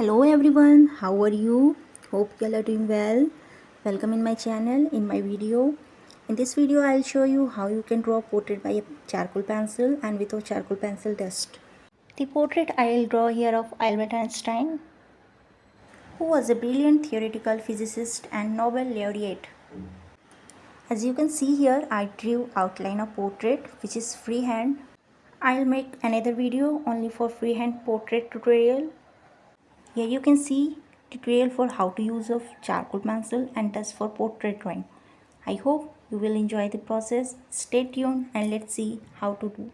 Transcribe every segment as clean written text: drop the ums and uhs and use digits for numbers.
Hello everyone, how are you? Hope you all are doing well. Welcome in my channel. In my video, in this video I'll show you how you can draw a portrait by a charcoal pencil and with a charcoal pencil test. The portrait I'll draw here of Albert Einstein, who was a brilliant theoretical physicist and Nobel laureate. As you can see here, I drew outline of portrait which is freehand. I'll make another video only for freehand portrait tutorial. Here you can see tutorial for how to use of charcoal pencil and test for portrait drawing. I hope you will enjoy the process. Stay tuned and let's see how to do.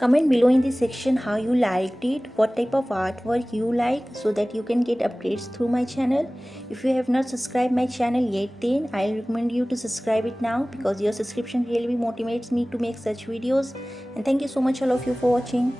Comment below in the section how you liked it, what type of artwork you like, so that you can get updates through my channel. If you have not subscribed my channel yet, then I'll recommend you to subscribe it now, because your subscription really motivates me to make such videos. And thank you so much all of you for watching.